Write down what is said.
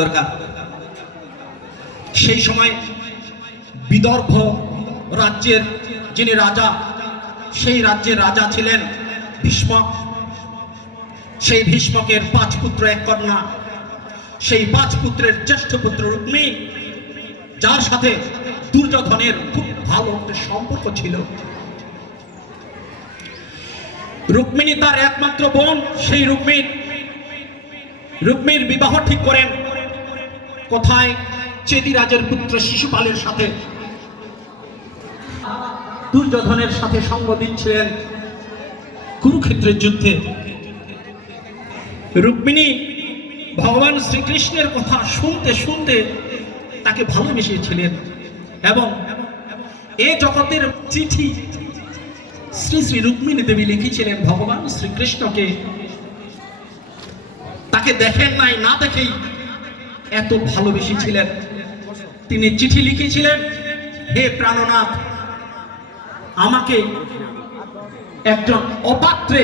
দরকার। সেই সময় বিদর্ভ রাজ্যের যিনি রাজা, সেই রাজ্যের রাজা ছিলেন ভীষ্ম। সেই ভীষ্মকের 5 পুত্র 1 কন্যা। সেই 5 পুত্রের জ্যেষ্ঠ পুত্র রুক্মী, যার সাথে দুর্যোধনের খুব ভালো একটা সম্পর্ক ছিল। রুক্মিণী তার একমাত্র বোন। সেই রুক্মিণীর বিবাহ ঠিক করেন কোথায়? চেদিরাজের পুত্র শিশুপালের সাথে। দুর্যোধনের সাথে সঙ্গ দিচ্ছিলেন কুরুক্ষেত্রের যুদ্ধে। রুক্মিণী ভগবান শ্রীকৃষ্ণের কথা শুনতে শুনতে তাকে ভালোবেসেছিলেন এবং এ জগতের চিঠি শ্রী শ্রী রুক্মিণী দেবী লিখেছিলেন ভগবান শ্রীকৃষ্ণকে। তাকে দেখেন নাই, না দেখেই এত ভালোবেসেছিলেন। তিনি চিঠি লিখেছিলেন, হে প্রাণনাথ, আমাকে একজন অপাত্রে